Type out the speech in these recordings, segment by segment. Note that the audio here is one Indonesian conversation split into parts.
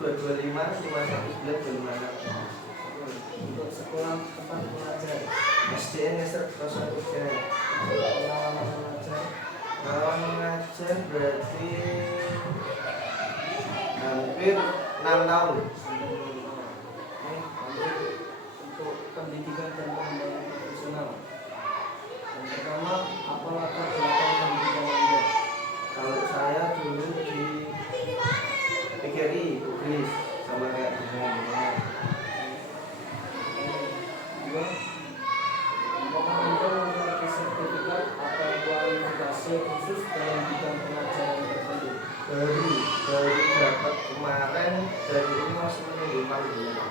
225 51 Untuk sekolah tempat mengajar SDN Ngeser Kroso 3. pengalaman mengajar Kalau mengajar berarti hampir 6 tahun. untuk pendidikan dan pengembangan profesional. Yang pertama, apa latar belakang pendidikan Anda? Kalau saya dulu di PGRI, Ugris, sama kayak gimana. Kedua, apakah Anda memiliki sertifikat atau kualifikasi khusus dalam bidang pengajaran tertentu? Baru dapat kemarin dari UNOS menunggu panggilan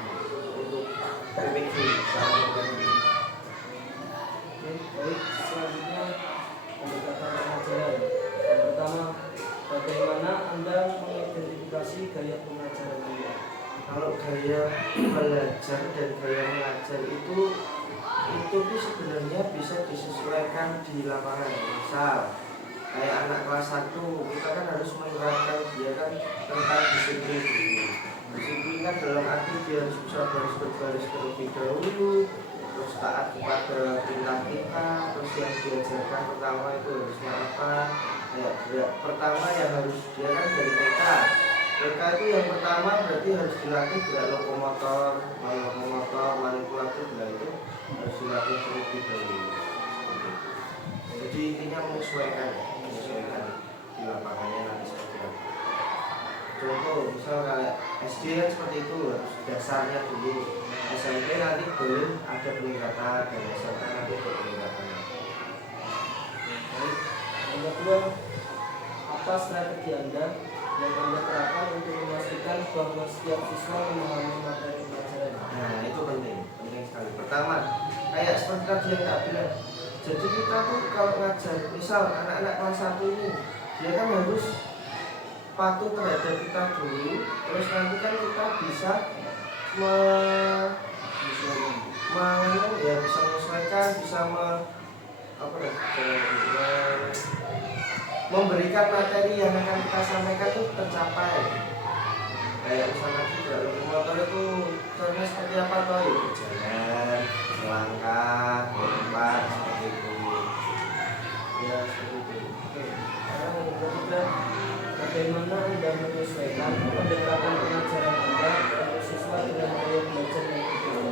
untuk PPG sama PPG. Oke, baik. Selanjutnya, pendekatan pengajaran. Yang pertama, bagaimana Anda mengidentifikasi gaya pengajaran Anda? Kalau gaya belajar dan gaya mengajar itu tuh sebenarnya bisa disesuaikan di lapangan. Misal kayak anak kelas 1 kita kan harus menerapkan dia kan tentang disiplin dulu. Disiplin kan dalam arti dia harus bisa berbaris terlebih dahulu, terus taat kepada perintah kita, terus yang diajarkan pertama itu harusnya apa ya, pertama yang harus dia kan dari TK itu yang pertama berarti harus dilatih gerak lokomotor, manipulatif, nah itu harus dilatih terlebih dahulu. Jadi intinya menyesuaikan di lapangannya nanti seperti apa. Contoh misal kayak SD kan seperti itu harus dasarnya dulu, SMP nanti boleh ada peningkatan dan SMA nanti ada peningkatan. Baik. Yang kedua, apa strategi Anda yang Anda terapkan untuk memastikan bahwa setiap siswa memahami materi pelajaran? Nah itu penting sekali. Pertama, kayak seperti tadi yang tak bilang. Jadi kita tuh kalau ngajar, misal anak-anak kelas 1 ini, dia kan harus patuh terhadap kita dulu. Terus nanti kan kita bisa ya bisa menyesuaikan, bisa memberikan materi yang akan kita sampaikan itu tercapai. Kayak misalnya juga motor itu contohnya seperti apa toh ya berjalan, melangkah, melompat seperti itu. Ya seperti itu. Oke. Sekarang yang ketiga, bagaimana Anda menyesuaikan pendekatan pengajaran Anda untuk siswa dengan gaya belajar yang berbeda?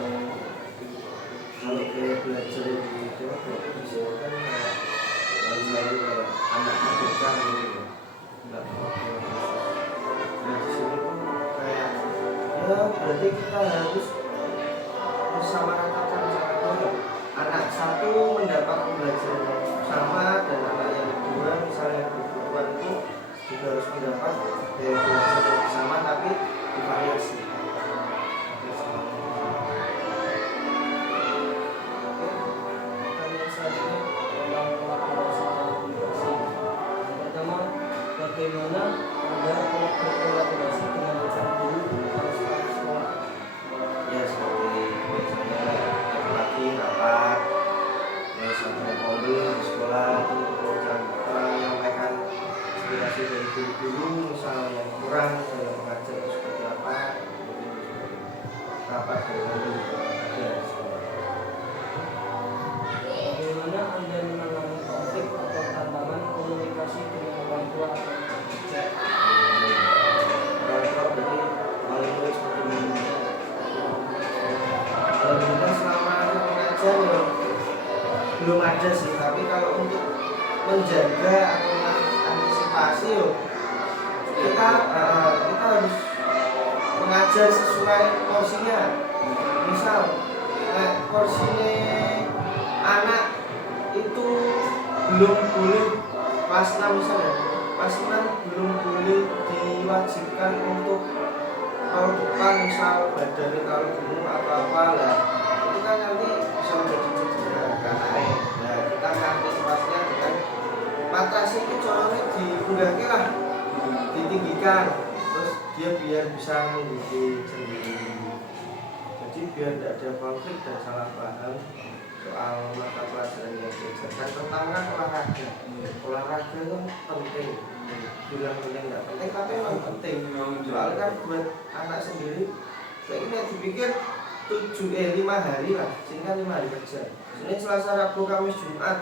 Kalau gaya belajar yang berbeda berarti disesuaikan lalu anak merdeka gitu. Enggak apa-apa. Nah di sini pun kayak ya berarti kita harus mensamaratakan cara anak satu mendapat pembelajaran yang sama dan anak yang kedua misalnya kebutuhan itu juga harus mendapat gaya belajar yang sama tapi divariasi. Pertanyaan selanjutnya tentang kolaborasi dan komunikasi. Yang pertama, bagaimana Anda berkolaborasi dengan guru atau staf sekolah? Ya seperti biasanya pagi rapat terus ada pondok di sekolah itu menyampaikan aspirasi dari guru misal yang kurang dalam mengajar itu seperti apa rapat dengan guru ada di sekolah. Bagaimana Anda menangani konflik atau tantangan komunikasi dengan orang tua atau teman? Orang tua berarti paling baik seperti ini. Alhamdulillah selama aku mengajar ya belum ada sih, tapi kalau untuk menjaga atau antisipasi yo kita harus mengajar sesuai porsinya. Misal porsinya anak itu belum boleh kelas 6 misalnya, kelas 6 belum boleh diwajibkan untuk kalau depan misal badannya kalau gemuk atau apa lah itu kan nanti bisa menjadi cedera karena nah kita antisipasinya dengan matras itu corongnya diundangkan lah ditinggikan terus dia biar bisa mengikuti sendiri jadi biar tidak ada konflik dan salah paham soal mata pelajaran yang diajarkan. Pertama kan olahraga itu penting bilang nggak penting tapi memang penting. Soalnya kan buat anak sendiri kayaknya dipikir 5 hari lah, sehingga 5 hari kerja. Senin, Selasa, Rabu, Kamis, Jumat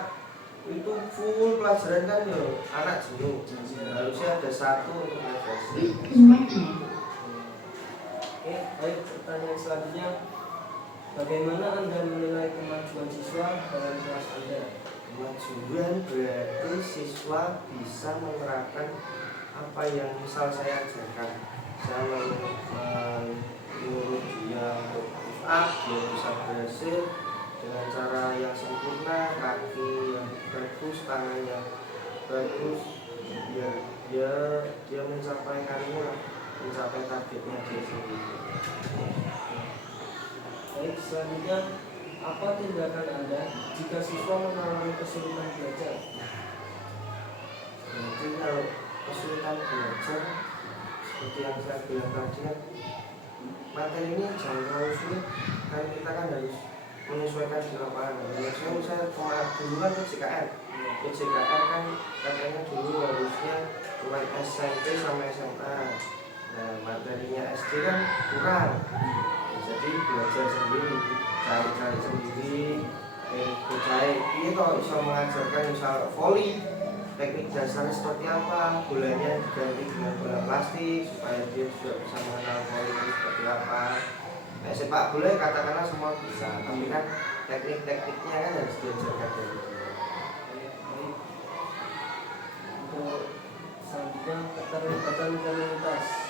itu full pelajaran kan ya anak jenuh. Harusnya ada satu untuk refleksi. Oke, baik, pertanyaan selanjutnya, bagaimana Anda menilai kemajuan siswa dalam kelas Anda? Kemajuan berarti siswa bisa menerapkan apa yang misal saya ajarkan. Saya menyuruh dia untuk push up, dia bisa berhasil dengan cara yang sempurna, kaki yang bagus, tangan yang bagus, biar dia mencapai mencapai targetnya dia sendiri. Baik, selanjutnya, apa tindakan Anda jika siswa mengalami kesulitan belajar? Jadi kalau kesulitan belajar seperti yang saya bilang tadi, materi ini jangan terlalu sulit, kan kita kan harus menyesuaikan di lapangan. Misalnya dulu kan PJKR kan katanya dulu harusnya cuma SMP sama SMA. Nah, materinya SD kan kurang, jadi belajar sendiri, cari sendiri. Ini kalau bisa mengajarkan misal volley, teknik dasarnya seperti apa, bolanya diganti dengan bola plastik supaya dia juga bisa mengenal volley itu seperti apa. Nah, sepak bola katakanlah semua bisa, tapi kan teknik-tekniknya kan harus diajarkan dari dia. Untuk selanjutnya, keterlibatan komunitas.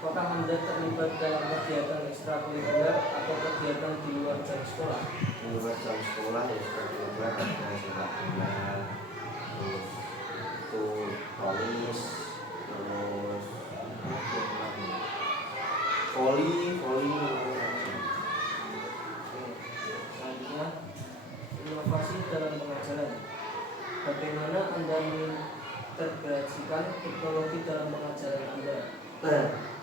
Apakah Anda terlibat dalam kegiatan ekstrakurikuler atau kegiatan di luar jam sekolah? Di luar jam sekolah ya ekstrakurikuler ada sepak bola, terus itu tenis, terus volley. Selanjutnya, inovasi dalam pengajaran. Bagaimana Anda mengintegrasikan teknologi dalam pengajaran Anda? Nah,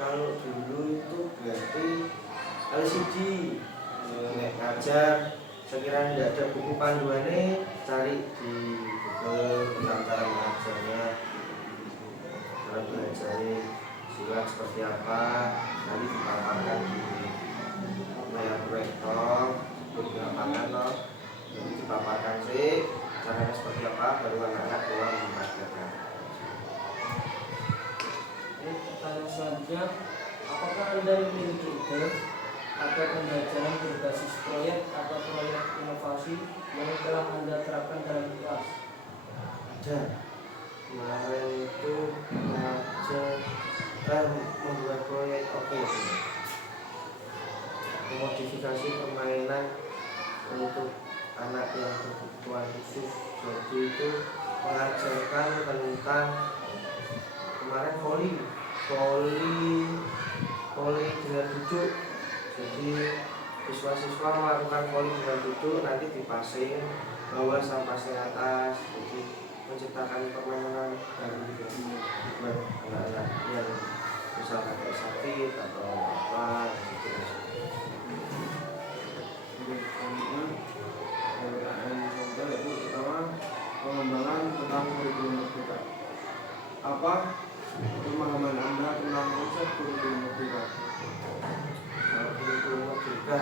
kalau dulu itu berarti LCD ngajar, sekiranya tidak ada buku panduannya, cari di Google tentang cara mengajarnya, cara belajarnya silat seperti apa, nanti dipaparkan di layar proyektor, dipaparkan loh, jadi dipaparkan sih caranya seperti apa, baru anak-anak keluar mempraktekkan. Pertanyaan selanjutnya, apakah Anda memiliki ide atau pembelajaran berbasis proyek atau proyek inovasi yang telah Anda terapkan dalam kelas? Ada. Kemarin itu membuat proyek memodifikasi permainan untuk anak yang berkebutuhan khusus. Jadi itu mengajarkan tentang kemarin volley dengan duduk. Jadi siswa-siswa melakukan volley dengan duduk, nanti dipasing bawah sampai pasing atas, jadi menciptakan permainan baru buat anak-anak yang misalkan kayak sakit atau apa gitu. Yaitu pertama pengembangan tentang kurikulum merdeka. Apa pemahaman Anda tentang konsep kurikulum merdeka? Kalau kurikulum merdeka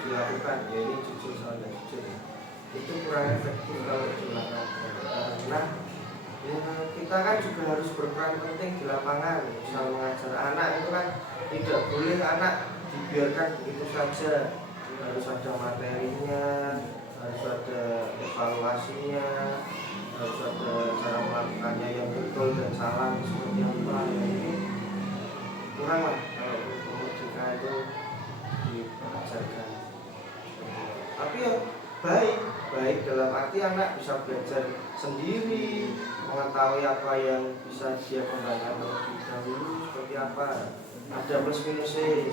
dilakukan, ya ini jujur soalnya jujur, itu kurang efektif kalau dilakukan karena ya, kita kan juga harus berperan penting di lapangan. Misal mengajar anak itu kan tidak boleh anak dibiarkan begitu saja, harus ada materinya, harus ada evaluasinya, harus ada cara melakukannya yang betul dan salah seperti apa. Ya, ini kurang lah kalau jika itu diajarkan. Tapi ya baik dalam arti anak bisa belajar sendiri, mengetahui apa yang bisa dia kembangkan lebih dahulu seperti apa, ada plus minusnya.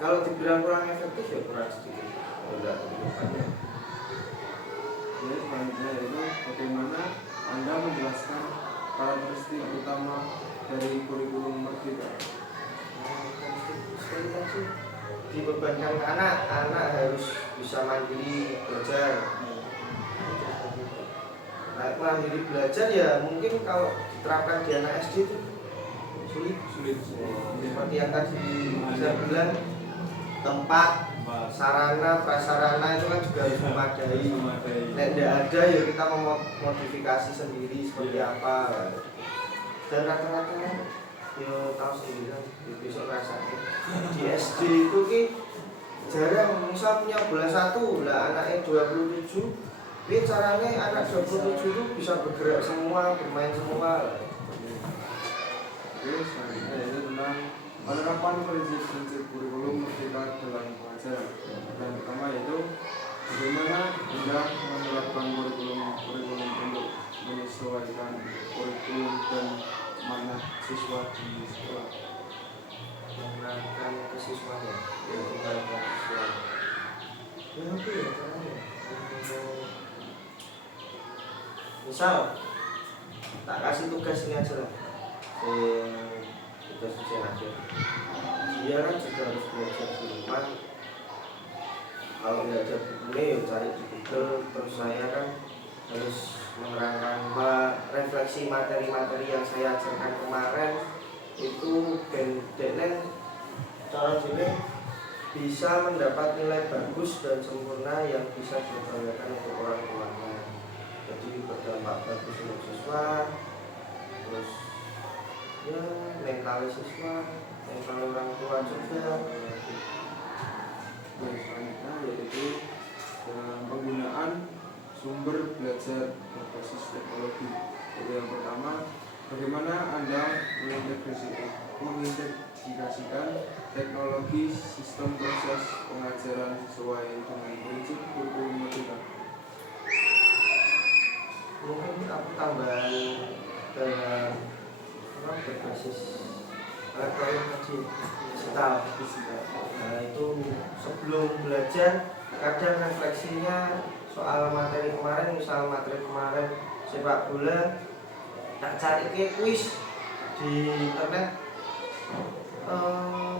Kalau dibilang kurang efektif ya kurang sedikit. Enggak banyak. Jadi selanjutnya itu bagaimana Anda menjelaskan karakteristik utama dari kurikulum merdeka? Dibebankan ke anak harus bisa mandiri belajar. mandiri belajar ya mungkin kalau diterapkan di anak SD itu sulit. Seperti yang tadi saya bilang, tempat, sarana, prasarana itu kan juga harus memadai. Nek tidak ada ya kita memodifikasi sendiri seperti apa. Dan rata-rata ya tahu sendiri kan besok rasanya di SD itu ki jarang, misal punya bola 1 lah anaknya 27, tapi caranya anak 27 itu bisa bergerak semua, bermain semua. Oke, selanjutnya yaitu tentang penerapan prinsip-prinsip kurikulum merdeka dalam pengajaran. Yang pertama yaitu bagaimana Anda menerapkan kurikulum untuk menyesuaikan kurikulum dan manhaj siswa di sekolah. Mengenalkan ke siswanya, mengenalkan ke siswa. Ya apa ya caranya? Misal, tak kasih tugas ini aja lah. Tugas ujian akhir. Dia kan juga harus belajar di rumah. Kalau nggak ada bukunya ya cari di Google. Terus saya kan harus menerangkan refleksi materi-materi yang saya ajarkan kemarin itu dan cara ini bisa mendapat nilai bagus dan sempurna yang bisa dibanggakan untuk orang tuanya. Jadi berdampak bagus untuk siswa, terus ya mental siswa, mental orang tua juga. Selanjutnya yaitu dalam penggunaan sumber belajar berbasis teknologi. Jadi yang pertama, bagaimana Anda mengintegrasikan teknologi sistem proses pengajaran sesuai dengan prinsip kurikulum merdeka. Mungkin aku tambahan ke berbasis elektronik digital. Nah itu sebelum belajar kadang refleksinya soal materi kemarin, misal materi kemarin sepak bola, tak cari ke kuis di internet,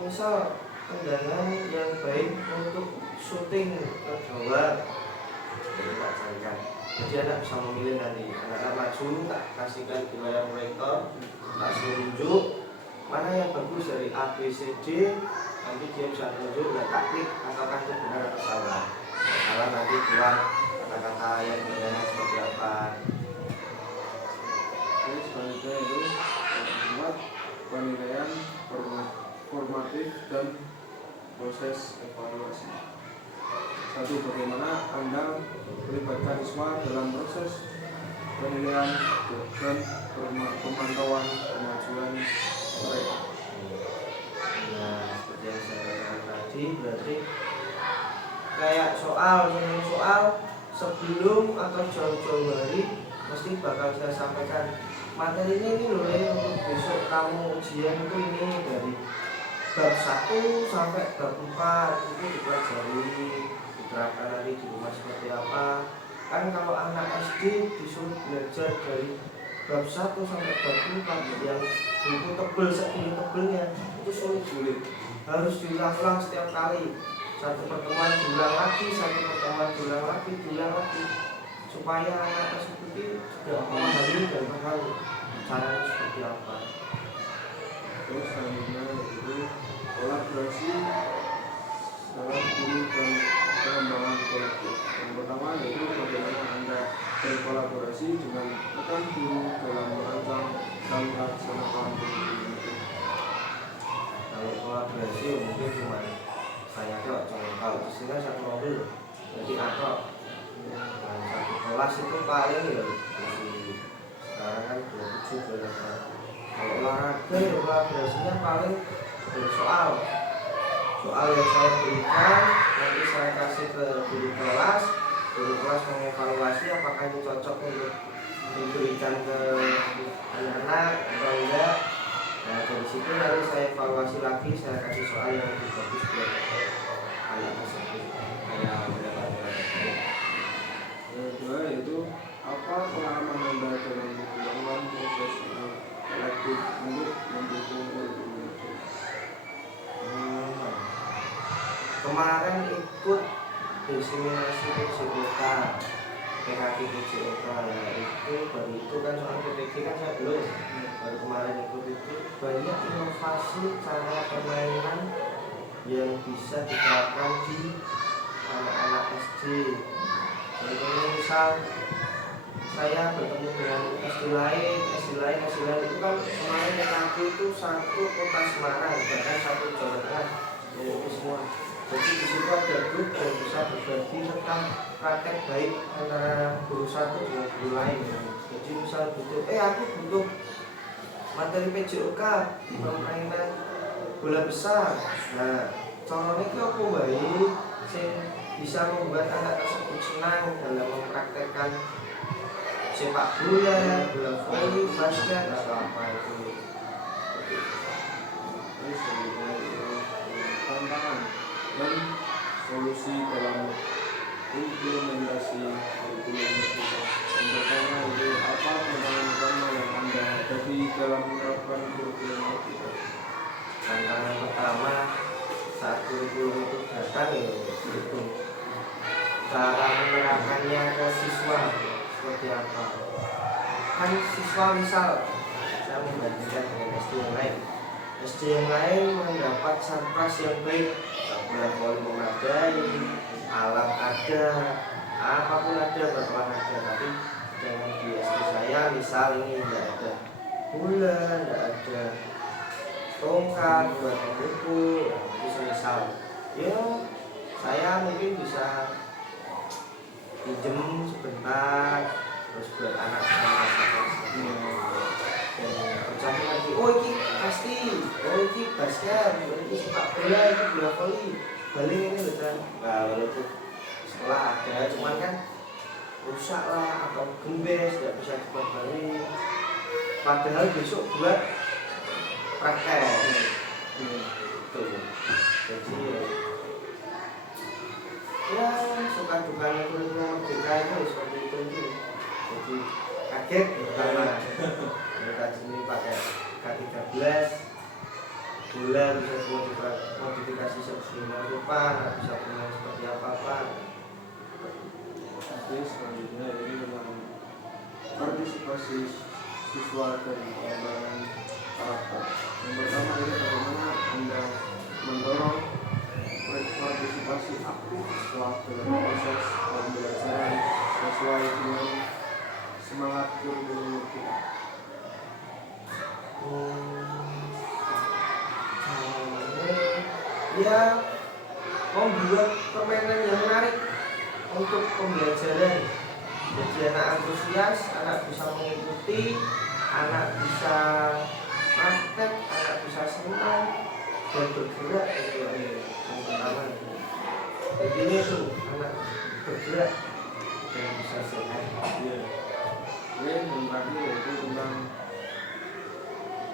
misal tendangan yang baik untuk syuting ke gawang, jadi tak carikan. Jadi anak bisa memilih nanti, anak maju tak kasihkan di layar monitor, tak tunjuk mana yang bagus dari A, B, C, D, nanti dia bisa tunjuk, tak klik apakah itu benar atau salah. Salah nanti keluar kata-kata yang benar seperti apa. Oke, selanjutnya itu membuat penilaian formatif dan proses evaluasi. Satu, bagaimana Anda melibatkan siswa dalam proses penilaian dan pemantauan kemajuan mereka. Nah, seperti yang saya katakan tadi, berarti kayak soal sebelum atau jauh-jauh hari mesti bakal saya sampaikan materi ini loh ya, untuk besok kamu ujian itu ini dari bab 1 sampai bab 4 itu dipelajari, diterapkan nanti di rumah seperti apa. Kan kalau anak SD disuruh belajar dari bab 1 sampai bab 4 yang buku tebel segini tebelnya itu sulit, harus diulang-ulang setiap kali. Satu pertemuan diulang lagi, supaya anak tersebut juga memahami dan tahu caranya seperti apa. Terus selanjutnya yaitu kolaborasi dalam guru dan pengembangan kolektif. Yang pertama yaitu bagaimana Anda berkolaborasi dengan rekan guru dalam merancang dan melaksanakan kurikulum. Kalau kolaborasi mungkin cuma saya kok kalau di sini satu mobil, jadi atau satu kelas itu paling ya sekarang kan 27 belas. Kalau olahraga ya kolaborasinya paling soal yang saya berikan nanti saya kasih ke guru kelas mengevaluasi apakah ini cocok untuk diberikan ke anak-anak atau enggak. Nah dari situ nanti saya evaluasi lagi, saya kasih soal yang lebih bagus buat anak tersebut. Yang kedua yaitu apa pengalaman Anda dalam melakukan proses kolektif untuk mendukung kurikulum. Kemarin ikut diseminasi PJBK PKK PJOK. Nah itu baru itu kan soal PPG kan saya belum, baru kemarin ikut itu banyak inovasi cara permainan yang bisa diterapkan di anak-anak SD. Contohnya misal saya bertemu dengan SD lain itu kan kemarin PKK itu satu kota Semarang, bahkan satu Jawa Tengah, itu semua. Jadi di situ ada grup yang bisa berbagi tentang praktek baik antara guru satu dengan guru lain. Jadi misal butuh, aku butuh materi PJOK permainan bola besar. Nah, caranya itu aku baik, sing bisa membuat anak tersebut senang dalam mempraktekkan sepak bola, bola voli, basket atau apa itu. Ini sebenarnya tantangan dan solusi dalam implementasi kurikulum kita. Yang pertama itu apa tantangan utama yang Anda hadapi dalam menerapkan kurikulum kita? Tantangan pertama saat kurikulum itu datang ya itu cara menerapkannya ke siswa seperti apa. Kan siswa misal saya membandingkan dengan SD yang lain mendapat sarpras yang baik, bola voli memadai, alat ada, apapun ada, berolahraga. Tapi dengan di SD saya misal ini tidak ada bola, tidak ada tongkat buat memukul, itu semisal ya saya mungkin bisa pinjem sebentar terus buat anak sama dan percaya lagi, oh ini pasti, oh ini basket, oh ini sepak bola, ini bola voli, baling ini loh kan. Nah walaupun setelah ada cuman kan rusak lah atau gembes, tidak bisa cepat balik, padahal besok buat praktek. Tuh. Jadi ya suka dukanya kurikulum merdeka itu seperti itu. Jadi kaget pertama mereka sini pakai K13 bola bisa modifikasi sedemikian rupa, nggak bisa punya seperti apa-apa. Oke, selanjutnya ini tentang partisipasi siswa dan pengembangan karakter. Yang pertama ini bagaimana Anda mendorong partisipasi aktif siswa dalam proses pembelajaran sesuai dengan semangat kurikulum kita. Ya membuat permainan yang menarik untuk pembelajaran. Jadi anak antusias, anak bisa mengikuti, anak bisa praktek, anak bisa senang dan bergerak. Itu yang pertama. Jadi ini tuh anak bergerak dan bisa sehat. Ya. Oke, yang terakhir yaitu tentang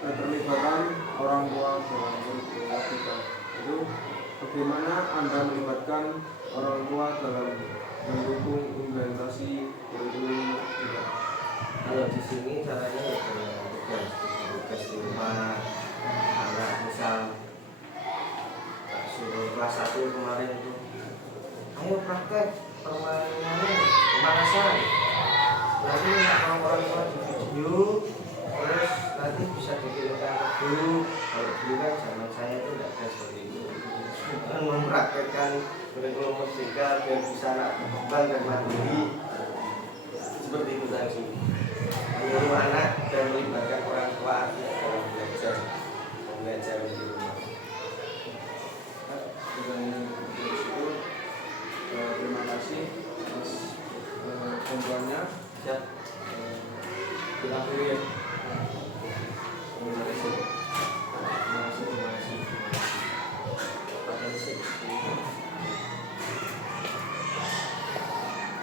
keterlibatan orang tua dalam kurikulum kita. Itu bagaimana Anda melibatkan orang tua dalam mendukung implementasi kurikulum kita? Kalau di sini caranya ya tugas di rumah, anak misal suruh kelas 1 kemarin itu, ayo praktek permainannya pemanasan. Nanti kalau orang tua di video, terus nanti bisa dikirimkan ke guru. Kalau dulu kan zaman saya itu tidak ada seperti itu. Kan mempraktekkan kurikulum merdeka biar bisa anak berkembang dan mandiri. Seperti itu tadi. Menyuruh anak dan melibatkan orang tua dalam belajar di rumah. Terima kasih atas bantuannya. Siap. Kita akhiri. Terima kasih.